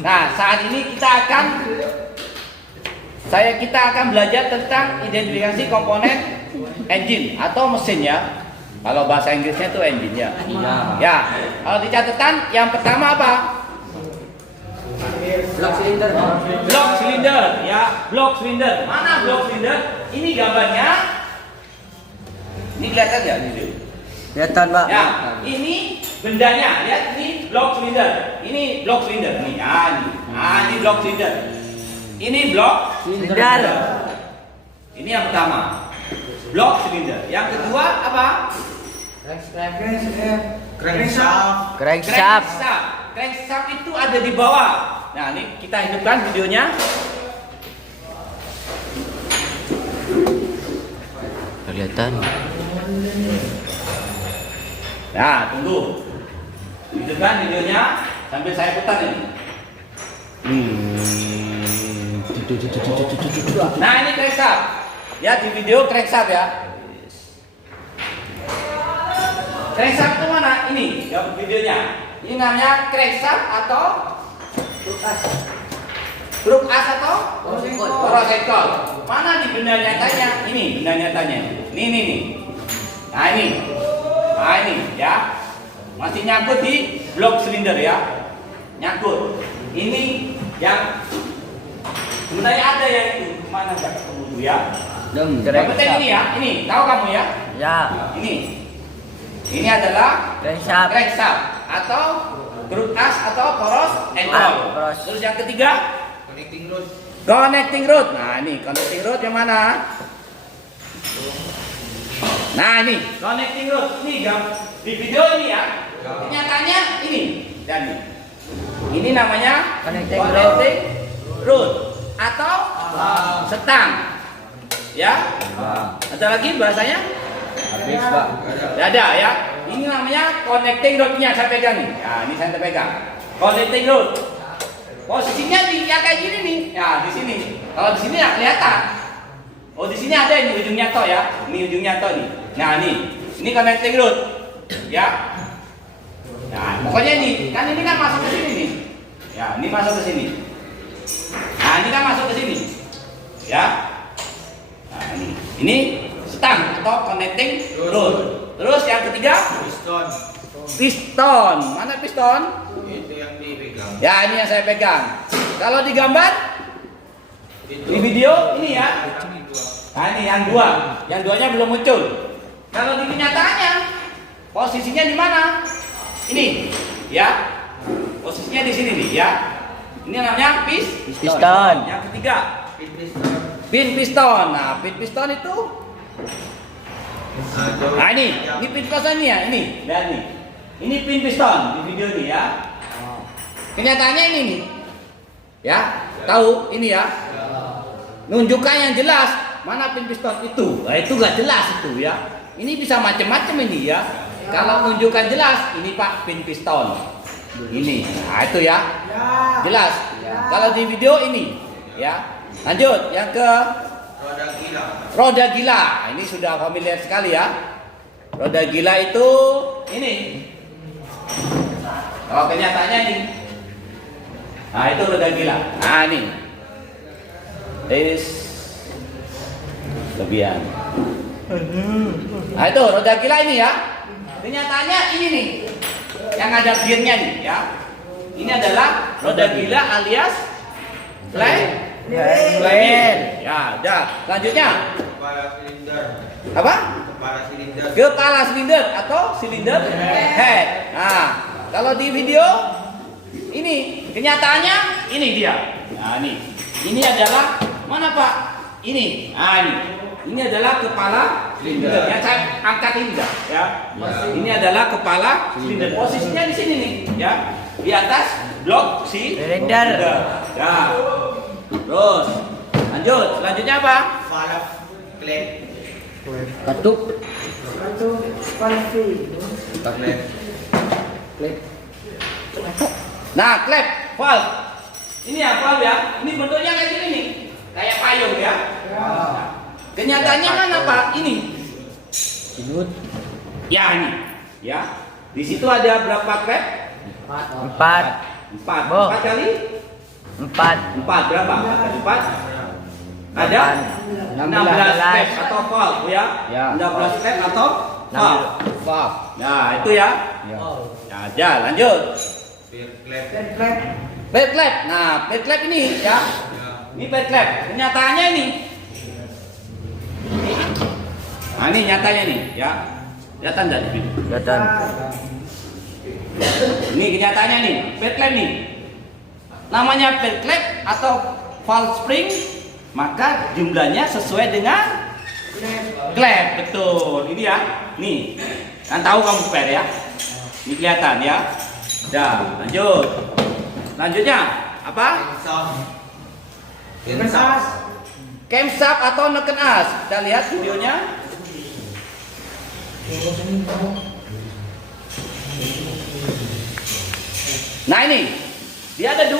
Nah, saat ini kita akan belajar tentang identifikasi komponen engine atau mesin ya. Kalau bahasa Inggrisnya itu engine ya. Ya. Kalau di catatan yang pertama apa? Blok silinder. Blok silinder ya, blok silinder. Mana blok silinder? Ini gambarnya. Ini kelihatan nggak ini? Kelihatan, Pak. Ya, ini bendanya. Lihat ini blok silinder. Ini blok silinder. Nih, ini blok silinder. Ini blok Silinder. Ini yang pertama. Blok silinder. Yang kedua apa? Crankshaft. Crankshaft itu ada di bawah. Nah, ini kita hidupkan videonya. Kelihatan. Nah, tunggu. Hidupkan videonya sambil saya putar ini. Nah, ini crankshaft. Ya, di video crankshaft ya. Crankshaft itu mana? Ini ya videonya. Ini namanya crankshaft atau truk as atau motorcycle. Mana di benda nyatanya? Ini benda nyatanya. Nih. Nah ini ya. Masih nyangkut di blok silinder ya. Nyangkut. Ini yang sebenarnya ada yang itu. Mana enggak ketemu ya? Yang penting ini ya. Ini tahu kamu ya? Ya. Ini adalah crankshaft atau truk as atau poros engkol. Terus yang ketiga connecting rod. Nah, ini connecting rod yang mana? Nah, ini connecting rod. Ini di video ini ya. Kenyataannya ini dan ini namanya connecting rod atau setang. Ya. Ada lagi bahasanya? Habis, Pak. Tidak ada ya. Ini namanya connecting rodnya, saya pegang nih. Ya, ini saya pegang. Connecting rod. Posisinya di ya kayak gini nih. Ya, di sini. Kalau di sini ya kelihatan. Oh, di sini ada ini ujungnya toh ya. Ini ujungnya toh nih. Nah, ini connecting rod. Ya. Nah, pokoknya ini kan masuk ke sini nih. Ya, ini masuk ke sini. Nah, ini kan masuk ke sini. Ya. Nah, ini stang atau connecting rod. Terus yang ketiga piston. Mana piston? Itu yang dipegang. Ya, ini yang saya pegang. Kalau digambar di video ini ya. Nah, ini yang dua. Yang duanya belum muncul. Kalau di kenyataannya posisinya di mana? Ini ya. Posisinya di sini nih ya. Ini namanya Piston. Yang ketiga pin piston. Nah, pin piston itu ini pin piston ini ya, ini. Lihat nih. Ini pin piston di video ini ya. Kenyataannya ini nih. Ya, tahu ini ya. Nunjukkan yang jelas mana pin piston itu. Nah, itu gak jelas itu ya. Ini bisa macam-macam ini ya. Kalau nunjukkan jelas, ini Pak pin piston. Ini. Nah, itu ya. Jelas. Kalau di video ini ya. Lanjut yang ke roda gila. Ini sudah familiar sekali ya. Roda gila itu ini. Kalau kenyataannya ini. Nah, itu roda gila. Nah, ini. Lebihan. Nah, itu roda gila ini ya. Kenyataannya ini nih. Yang ada gearnya nih ya. Ini adalah roda gila alias flat. Ya, udah. Selanjutnya Kepala silinder. apa? Kepala silinder. Kepala silinder atau silinder head. Nah, kalau di video ini kenyataannya ini dia. Nah, ini adalah mana Pak? Ini. Nah, ini adalah kepala silinder. Yang saya angkat ini dah, ya. Ini adalah kepala silinder. Posisinya di sini nih, ya. Di atas blok Silinder. Ya. Terus lanjut. Selanjutnya apa? Valve klep. Katup. Nah, klep, valve. Ini ya valve ya. Ini bentuknya kayak gini nih. Kayak payung ya. Nah, kenyataannya mana Pak? Ini. Ya ini. Ya. Di situ ada berapa klep? Empat. Empat. Oh. 4 kali 4. 4 berapa? Ada 4. Ada 16 step atau valve ya. Ya. 16 step atau valve. Valve. Nah, itu ya. Ya. Nah, aja lanjut. Beer Bed clap. Nah, bed clap ini ya. Ini bed clap. Kenyataannya ini. Nah, ini nyatanya nih ya. Kelihatan enggak di video? Kelihatan. Ini kenyataannya nih, bed clap nih. Namanya bed clap atau valve spring, maka jumlahnya sesuai dengan clap. Betul. Ini ya. Nih. Kan tahu kamu spare ya. Ini kelihatan ya. Dah, lanjut. Lanjutnya apa? Camshaft atau neken as. Kita lihat videonya. Nah ini, dia ada 2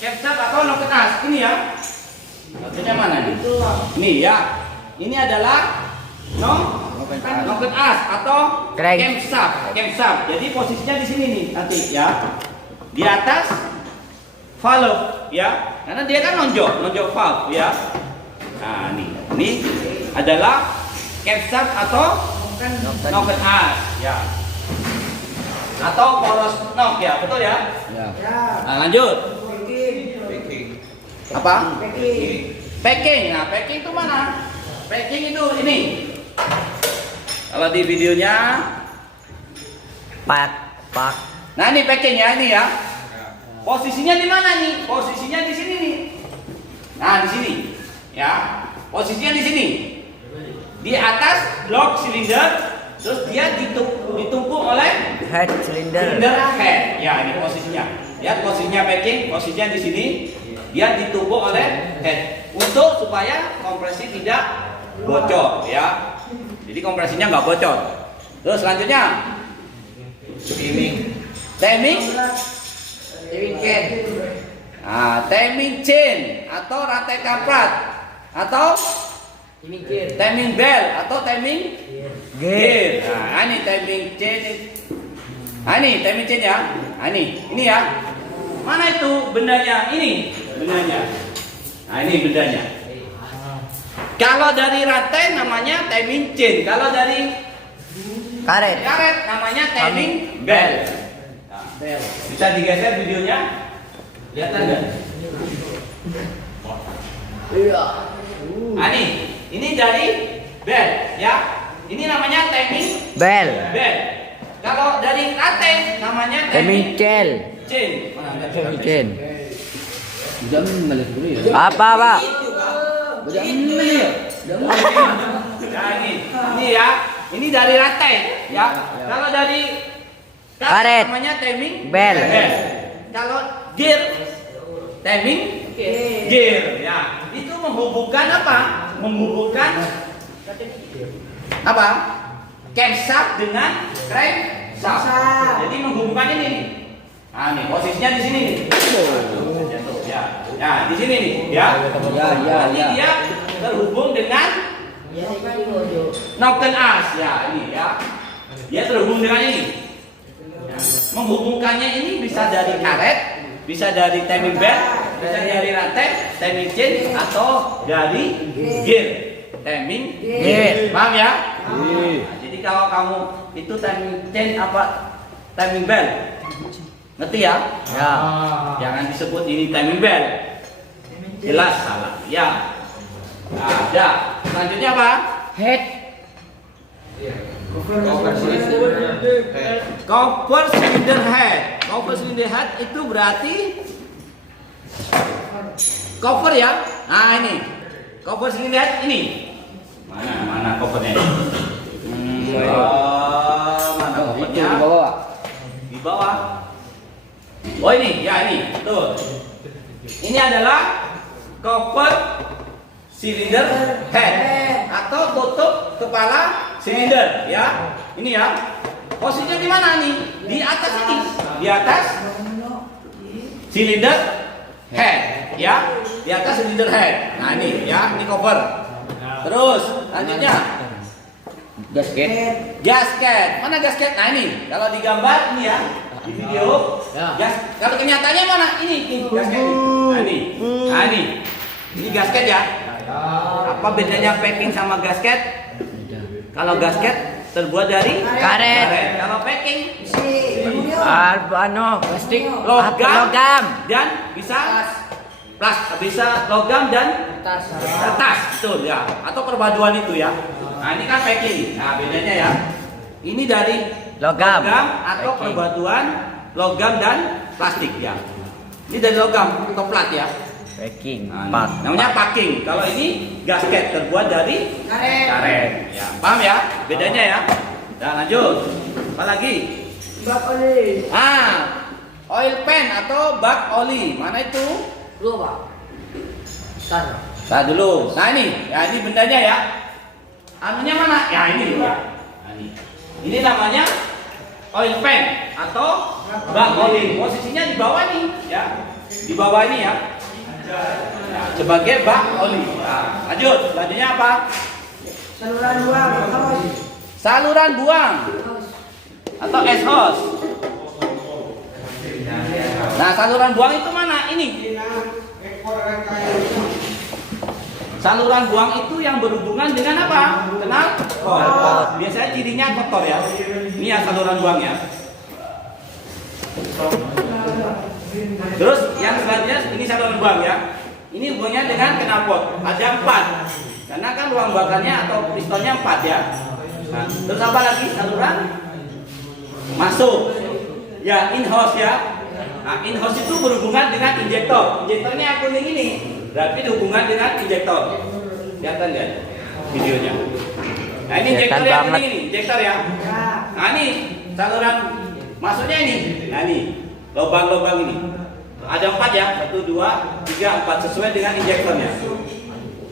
camshaft atau neken as. Ini ya. Satunya mana nih? Ini ya. Ini adalah neken as atau Crank. camshaft. Jadi posisinya di sini nih nanti ya. Di atas valve ya. Karena dia kan nonjok valve ya. Nah, ini adalah camshaft atau neken as ya. Atau poros knock ya, betul ya? Ya. Nah, lanjut. Packing. Apa? Packing. Nah, packing itu mana? Packing itu ini. Kalau di videonya, Pak. nah ini packing ya, ini ya. Posisinya di mana nih? Posisinya di sini nih. Nah, di sini. Ya. Posisinya di sini. Di atas blok silinder, terus dia ditumpuk oleh Head cylinder. silinder head. Ya, ini posisinya. Lihat posisinya packing, posisinya di sini. Dia ditumpuk oleh head untuk supaya kompresi tidak bocor ya. Jadi kompresinya nggak bocor. Terus selanjutnya timing chain. Nah, timing chain atau rantai kamprat atau timing belt atau timing gear. Nah, ini timing chain. Nah, ini timing chain ya. Nah, ini ya. Mana itu bendanya? Ini bendanya. Nah, ini bendanya. Kalau dari rantai namanya timing chain. Kalau dari Karet. karet namanya timing belt. Nah, bisa digeser videonya? Kelihatan nggak? Iya. Nah, ini dari belt ya. Ini namanya timing Bel. belt. Kalau dari rantai namanya Timing chain. chain. Mana ada Timing chain. ya. Apa, Pak? Nah, ini ya. Ini dari rantai ya. Kalau dari Karet. namanya timing Belt. Kalau gear timing gear ya. Itu menghubungkan apa? Menghubungkan apa? Camshaft dengan crankshaft. Jadi menghubungkan ini. Nah, nih posisinya di sini nih. Ya. Ya, di sini nih, ya. Nanti dia terhubung dengan noken as ya, ini ya. Dia terhubung dengan ini. Ya. Menghubungkannya ini bisa dari karet, bisa dari timing belt, bisa dari rantai, timing chain atau dari gear. Timing gear. Paham ya? Nah, jadi kalau kamu itu timing chain apa timing belt? Ngerti ya? Ya. Jangan disebut ini timing belt. Jelas salah. Ya. Nah, ya. Selanjutnya apa? Head. Cover cylinder head. Cover cylinder head. Cover cylinder head itu berarti cover ya. Nah, ini. Cover cylinder head ini. Mana covernya? Mana covernya? Di bawah. Oh ini, ya ini, betul. Ini adalah cover silinder head atau tutup kepala silinder, ya. Ini ya. Posisinya di mana nih? Di atas ini. Di atas silinder head, ya. Di atas silinder head. Nah ini, ya, ini cover. Terus, lanjutnya. Gasket. Gasket. Mana gasket? Nah ini, kalau digambar ini ya. Di video. Kalau kenyataannya mana? Ini gasket. Nah, ini. Nah, ini. Ini gasket ya. Apa bedanya packing sama gasket? Kalau gasket terbuat dari Karet. Kalau packing Plastik. logam dan bisa logam dan kertas, betul ya. Atau perpaduan itu ya. Nah, ini kan packing. Nah, bedanya ya. Ini dari Logam. atau Packing. perpaduan logam dan plastik ya. Ini dari logam atau plat ya. Packing. Nah, namanya packing. Kalau ini gasket terbuat dari karet. Ya, paham ya? Bedanya ya. Nah, lanjut. Apa lagi? Bak oli. Oil pan atau bak oli. Mana itu? Dua pak. Nah dulu. Nah ini, ya ini bendanya ya. Anunya mana? Ya ini ya. Nah, ini. Ini namanya oil pan atau bak oli. Posisinya di bawah nih, ya. Di bawah ini ya. Nah, sebagai bak oli. Nah, lanjut. Selanjutnya apa? Saluran buang. Saluran buang atau exhaust. Nah, saluran buang itu mana? Ini. Saluran buang itu yang berhubungan dengan apa? Kenal? Biasanya cirinya kotor ya. Ini ya saluran buangnya. Terus yang selanjutnya ini saluran buang ya. Ini hubungannya dengan knalpot. Ada 4. Karena kan ruang bakarnya atau pistonnya 4 ya. Nah, terus apa lagi? Saluran masuk. Ya, in-house ya. Nah, in-house itu berhubungan dengan injektor. Injektornya yang kuning ini. Berarti berhubungan dengan injektor. Kelihatan nggak videonya? Nah, ini injektor Kelihatan yang banget. kuning ini, injektor ya. Nah, ini saluran masuknya ini. Nah, ini lubang-lubang ini. Ada 4 ya. 1, 2, 3, 4 sesuai dengan injektornya.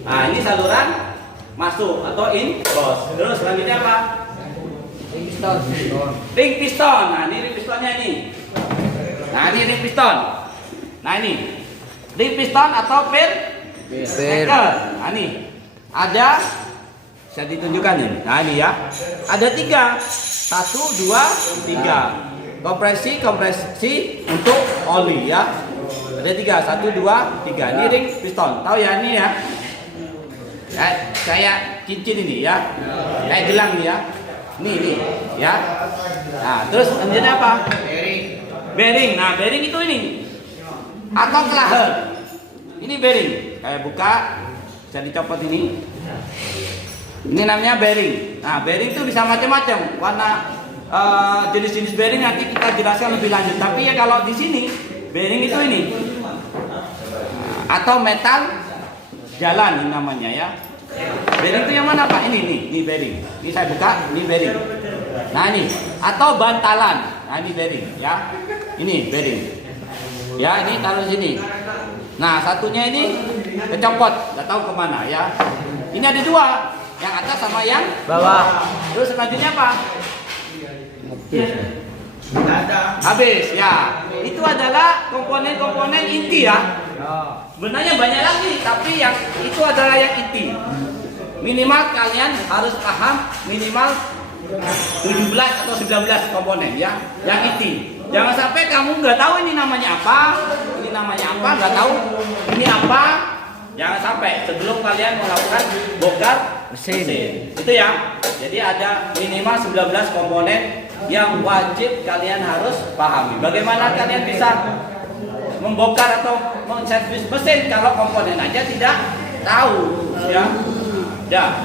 Nah, ini saluran masuk atau in-house. Terus selanjutnya apa? Ring piston. Nah, ini ring pistonnya ini. Nah, ini ring piston. Nah, ini ring piston atau per. Nah, ini ada. Bisa ditunjukkan ini. Nah, ini ya. Ada 3. 1, 2, 3. Kompresi untuk oli ya. Ada 3. 1, 2, 3. Ini ring piston. Tahu ya ini ya? Kayak cincin ini ya. Kayak gelang ini ya. Ini ya. Nah, terus selanjutnya apa? Bearing. Nah, bearing itu ini. Atau kelaher. Ini bearing. Kayak buka, bisa dicopot ini. Ini namanya bearing. Nah, bearing itu bisa macam-macam. Warna jenis-jenis bearing nanti kita jelaskan lebih lanjut. Tapi ya kalau di sini bearing itu ini. Atau metal jalan ini namanya ya. Bearing itu yang mana Pak? Ini bearing. Ini saya buka, ini bearing. Nah ini, atau bantalan. Nah ini bearing ya. Ini bearing. Ya ini taruh sini. Nah satunya ini kecopot, nggak tahu kemana ya. Ini ada 2, yang atas sama yang Bawah. Terus selanjutnya apa? Habis ya. Itu adalah komponen-komponen inti ya. Sebenarnya banyak lagi, tapi yang itu adalah yang inti. Minimal kalian harus paham minimal 17 atau 19 komponen ya, yang inti. Jangan sampai kamu nggak tahu ini namanya apa, nggak tahu ini apa. Jangan sampai sebelum kalian melakukan bongkar mesin. Itu ya. Jadi ada minimal 19 komponen yang wajib kalian harus pahami. Bagaimana kalian bisa membongkar atau menservis mesin kalau komponen aja tidak tahu ya. Ya.